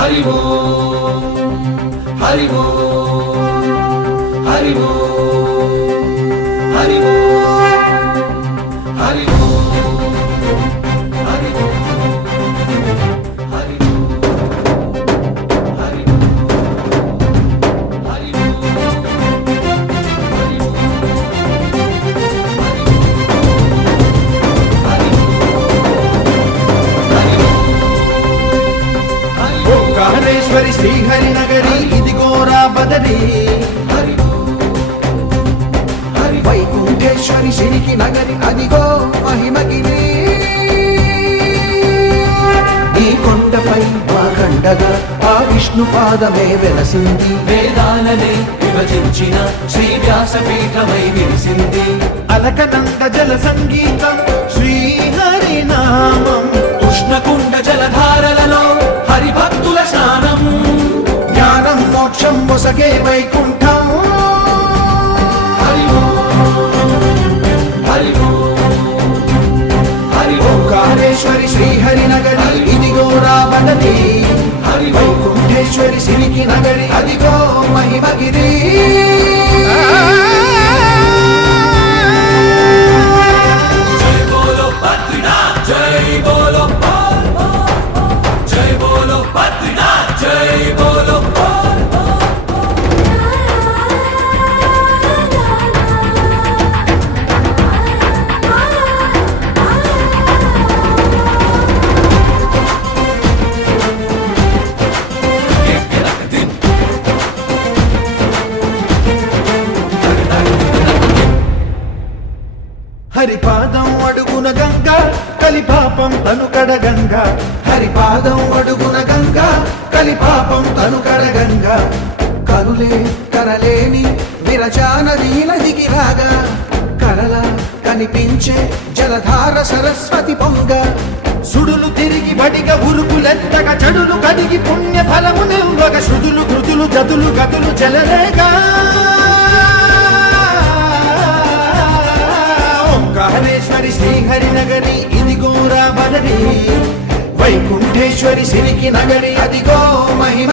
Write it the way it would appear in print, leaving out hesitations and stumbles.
హరి ఓం హరి ఓం హరి ఓం హరి ఓం హరి ఓం హరి ఓం హరి ఓంకారేశ్వరి శ్రీహరి నగరి ఇదిగోరా బదరి వైకుంఠేశ్వరి సిరికి నగరి అదిగో మహిమగిరి ఈ కొండపై మా కండగా ఆ విష్ణు పాదమే వెలసింది వేదాలనే విభజించిన శ్రీ వ్యాసపీఠమై విరిసింది అలకనంద జల సంగీతం శ్రీహరి నామం ఉష్ణకుండ జలధారలలో హరిభక్తుల స్నానం జ్ఞానం మోక్షం మొసగే వైకుంఠం హరి ఓం హరి ఓం హరి ఓం ఓంకారేశ్వరి శ్రీహరి నగరి ఇదిగోరా బదరి హరి ఓం వైకుంఠేశ్వరి సిరికి నగరి అదిగో మహిమగిరి జై బోలో బద్రీనాథ్ జై బోలో బాల్ బాల్ బాల్. జై బోలో బద్రీనాథ్ జై బోలో బాల్ బాల్ బాల్. హరిపాదం అడుగున గంగా కలిపాపం తనుకడ గంగా హరిపాదం అడుగున గంగా కలిపాపం తనుకడ గంగా కరులే కరలేని విరచానది నదికి రాగా కరలా కనిపించే జలధార సరస్వతి పొంగ సుడులు తిరిగి బడిగ ఉరుకులెత్తగా చెడులు కడిగి పుణ్య ఫలము నిల్వగ శృతులు కృతులు జతులు గతులు చెలరేగా ఓంకారేశ్వరి శ్రీహరి నగరి ఇదిగోరా బదరి వైకుంఠేశ్వరి సిరికి నగరి అదిగో మహిమ